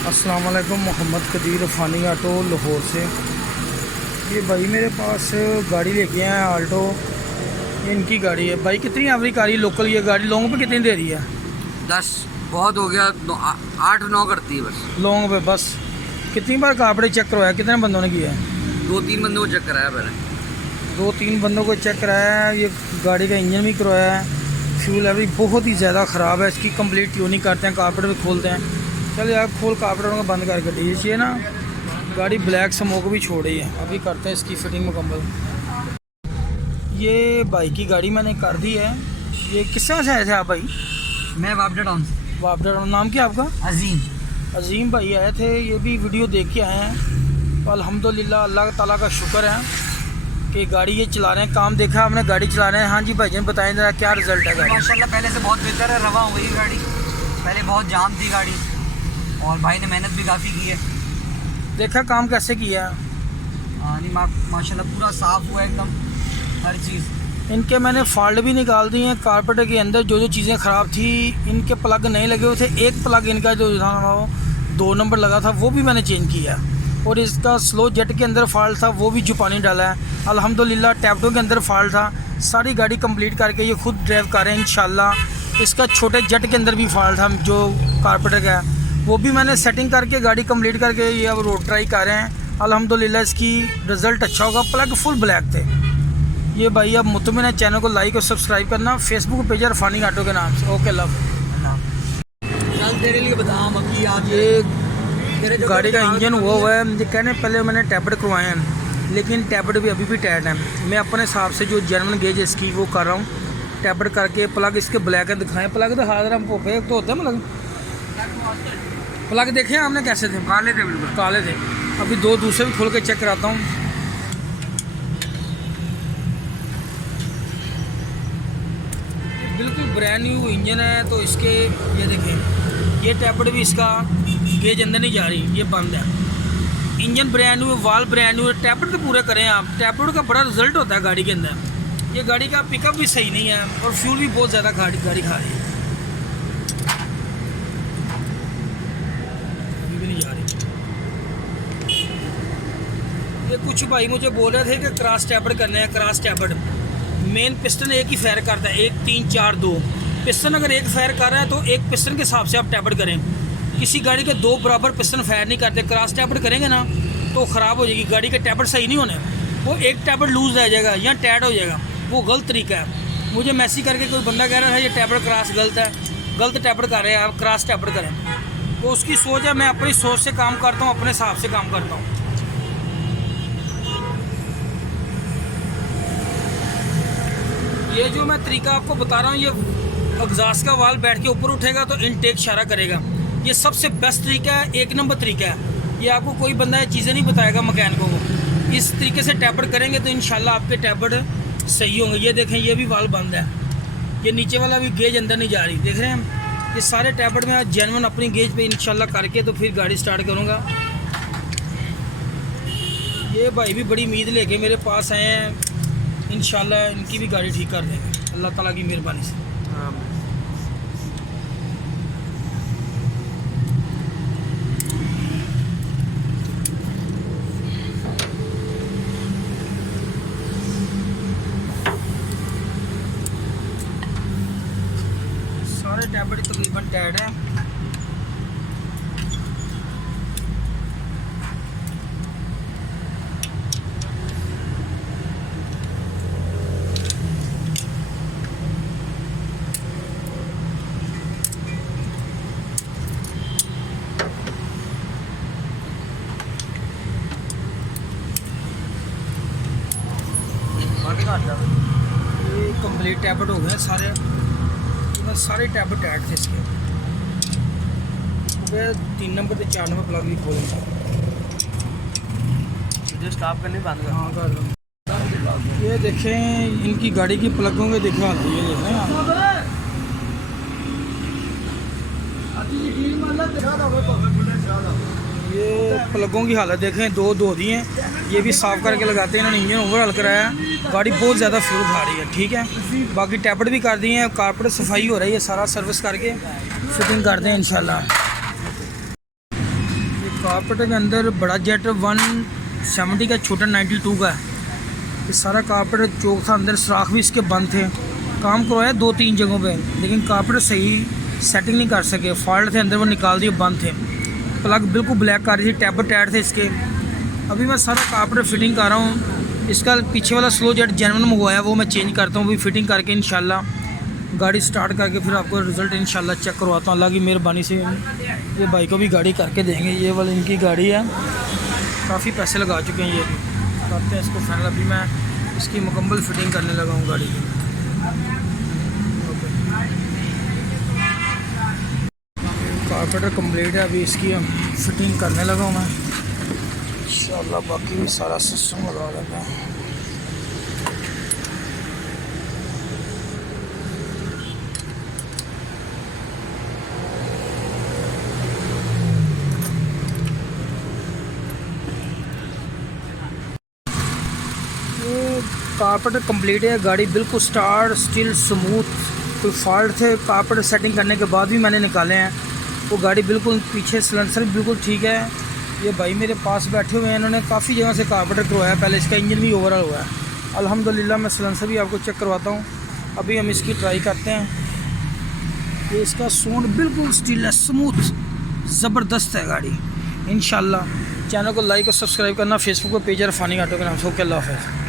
अस्सलाम वालेकुम। मोहम्मद कदीर फ़ानी ऑटो लाहौर से। ये भाई मेरे पास गाड़ी लेके आए हैं आल्टो। ये इनकी गाड़ी है भाई। कितनी एवरेज आ रही है लोकल ये गाड़ी? लॉन्ग पे कितनी दे रही है? 10 बहुत हो गया, 8-9 करती है बस। लॉन्ग पे बस। कितनी बार कापड़े चेक करवाया? कितने बंदों ने किया है? 2-3 बंदों को चेक कराया मैंने। 2-3 बंदों को चेक कराया है। ये गाड़ी का इंजन भी करवाया है। फ्यूल एवरेज बहुत ही ज़्यादा ख़राब है इसकी। कंप्लीट ट्यूनिंग करते हैं, कार्पेट भी खोलते हैं। चल यार खोल कार्पेट को बंद करके दीजिए ना। गाड़ी ब्लैक स्मोक भी छोड़ रही है। अभी करते हैं इसकी फिटिंग मुकम्मल। ये भाई की गाड़ी मैंने कर दी है। ये किस तरह से आए थे आप भाई? मैं वापडा टाउन से। वापडा टाउन। नाम क्या आपका? अजीम। अजीम भाई आए थे। ये भी वीडियो देख के आए हैं। तो अल्हम्दुलिल्लाह अल्लाह ताला का शुक्र है कि गाड़ी ये चला रहे हैं। काम देखा आपने, गाड़ी चला रहे हैं। हाँ जी भाईजान बताएं ज़रा क्या रिज़ल्ट है गाड़ी? माशाल्लाह पहले से बहुत बेहतर है, रवा हो गई गाड़ी। पहले बहुत जाम थी गाड़ी और भाई ने मेहनत भी काफ़ी की है। देखा काम कैसे किया है? नहीं माशाल्लाह पूरा साफ़ हुआ एकदम हर चीज़। इनके मैंने फॉल्ट भी निकाल दी हैं। कारपेटर के अंदर जो जो चीज़ें ख़राब थी, इनके प्लग नहीं लगे हुए थे। एक प्लग इनका जो था वो 2 नंबर लगा था, वो भी मैंने चेंज किया। और इसका स्लो जेट के अंदर फॉल्ट था, वो भी जुपानी डाला है। अल्हम्दुलिल्लाह टैबडो के अंदर फॉल्ट था। सारी गाड़ी कंप्लीट करके ये खुद ड्राइव कर रहे हैं इंशाल्लाह। इसका छोटे जेट के अंदर भी फॉल्ट था जो कारपेटर का है, वो भी मैंने सेटिंग करके गाड़ी कंप्लीट करके ये अब रोड ट्राई कर रहे हैं। अल्हम्दुलिल्लाह इसकी रिज़ल्ट अच्छा होगा। प्लग फुल ब्लैक थे। ये भाई अब मुतमिन है। चैनल को लाइक और सब्सक्राइब करना। फेसबुक पेज है फ़ानी ऑटो के नाम से। Okay love. चल तेरे लिए बता अभी आज ये गाड़ी का इंजन हुआ है। ये कहने पहले मैंने टैबलेट करवाए हैं, लेकिन टैबलेट भी अभी भी टाइट है। मैं अपने हिसाब से जो जर्मन गेज इसकी वो कर रहा हूँ। टैबलेट करके प्लग इसके ब्लैक है। दिखाएँ प्लग तो हाथ हम पोपे तो होते हैं मतलब। प्लग देखे आपने कैसे थे? काले थे, बिल्कुल काले थे। अभी 2 दूसरे भी खोल के चेक कराता हूँ। बिल्कुल ब्रांड न्यू इंजन है। तो इसके ये देखें, ये टैबलेट भी इसका गेज अंदर नहीं जा रही, ये बंद है। इंजन ब्रांड न्यू, वाल ब्रांड न्यू। टैबलेट तो पूरे करें आप। टैबलेट का बड़ा रिजल्ट होता है गाड़ी के अंदर। ये गाड़ी का पिकअप भी सही नहीं है और फ्यूल भी बहुत ज़्यादा गाड़ी खा रही है। अभी भी नहीं जा रही। ये कुछ भाई मुझे बोल रहे थे कि क्रॉस टैबलेट करने हैं। क्रॉस टैबलेट मेन पिस्टन एक ही फायर करता है, 1 3 4 2 पिस्टन। अगर एक फायर कर रहा है तो एक पिस्टन के हिसाब से आप टैबलेट करें। किसी गाड़ी के 2 बराबर पिस्टन फायर नहीं करते। क्रॉस टैबलेट करेंगे ना तो ख़राब हो जाएगी गाड़ी के। टैबलेट सही नहीं होने, वो एक टैबलेट लूज़ रह जाएगा या टाइट हो जाएगा। वो गलत तरीका है। मुझे मैसेज करके कोई बंदा कह रहा था ये टैबलेट क्रॉस गलत है, गलत टैबलेट कर रहे हैं आप, क्रॉस टैबलेट करें। तो उसकी सोच है। मैं अपनी सोच से काम करता हूँ, अपने हिसाब से काम करता हूँ। ये जो मैं तरीका आपको बता रहा हूँ, ये एग्जॉस्ट का वाल बैठ के ऊपर उठेगा तो इनटेक इशारा करेगा। ये सबसे बेस्ट तरीका है, 1 नंबर तरीका है। ये आपको कोई बंदा ये चीज़ें नहीं बताएगा मैकेनिकों को। इस तरीके से टैबलेट करेंगे तो इंशाल्लाह आपके टैबलेट सही होंगे। ये देखें, ये भी वाल बंद है। ये नीचे वाला भी गेज अंदर नहीं जा रही, देख रहे हैं हम। ये सारे टैबलेट में जेन्युइन अपनी गेज पे इंशाल्लाह करके तो फिर गाड़ी स्टार्ट करूँगा। ये भाई भी बड़ी उम्मीद लेके मेरे पास आए हैं। इंशाल्लाह इनकी भी गाड़ी ठीक कर देंगे अल्लाह ताला की मेहरबानी से। सारे टैबलेट तकरीबन टाइट है। ये कंप्लीट टैबलेट हो गए सारे। सारे टैबलेट टाइट थे इसके। 3 नंबर से 4 नंबर प्लग भी खोलेंगे। मुझे स्टॉप करने बंद कर। हाँ कर दो। ये देखें इनकी गाड़ी की प्लगों के देखें हालत। ये देखें आप। ये प्लगों की हालत देखें, 2 धो दी हैं। ये भी साफ़ करके लगाते हैं। इन्होंने इंजन ओवरऑल कराया। गाड़ी बहुत ज़्यादा फ्यूल खा रही है, ठीक है। बाकी टैबलेट भी कर दिए हैं। कारपेट सफाई हो रही है, सारा सर्विस करके फिटिंग कर दें इंशाल्लाह। कारपेट के अंदर बड़ा जेट 170 का, छोटा 92 का है। ये सारा कारपेट चौक था, अंदर सुराख भी इसके बंद थे। काम करवाया 2-3 जगहों पे, लेकिन कारपेट सही सेटिंग नहीं कर सके। फॉल्ट थे अंदर, वो निकाल दिए, बंद थे। प्लग बिल्कुल ब्लैक आ रही थी, टैबर टायर थे इसके। अभी मैं सारा कारपेट फिटिंग कर रहा हूँ। इसका पीछे वाला स्लो जेट जेनवन मंगवाया, वो मैं चेंज करता हूँ। अभी फिटिंग करके इंशाल्लाह गाड़ी स्टार्ट करके फिर आपको रिज़ल्ट इंशाल्लाह चेक करवाता हूँ। अल्लाह की मेहरबानी से ये भाई को भी गाड़ी करके देंगे। ये वाली इनकी गाड़ी है, काफ़ी पैसे लगा चुके हैं ये भी। करते हैं इसको फाइनल। अभी मैं इसकी मुकम्मल फिटिंग करने लगा हूँ गाड़ी की। कारपेटर कंप्लीट है, अभी इसकी हम फिटिंग करने लगा हूँ मैं इंशाल्लाह। बाकी भी सारा सिस्टम लगा लगा है। कारपेट कंप्लीट है, गाड़ी बिल्कुल स्टार्ट स्टिल स्मूथ। कोई फॉल्ट थे कारपेट सेटिंग करने के बाद भी मैंने निकाले हैं। वो गाड़ी बिल्कुल पीछे सिलेंसर भी बिल्कुल ठीक है। ये भाई मेरे पास बैठे हुए हैं, इन्होंने काफ़ी जगह से कारपेट करवाया। पहले इसका इंजन भी ओवरऑल हुआ है अल्हम्दुलिल्लाह। मैं सिलेंसर भी आपको चेक करवाता हूँ। अभी हम इसकी ट्राई करते हैं। ये इसका साउंड बिल्कुल स्टिल है, स्मूथ, ज़बरदस्त है गाड़ी इंशाल्लाह। चैनल को लाइक और सब्सक्राइब करना। फेसबुक पर पेज है अरफानी ऑटो के नाम से। ओके, अल्लाह हाफ़िज़।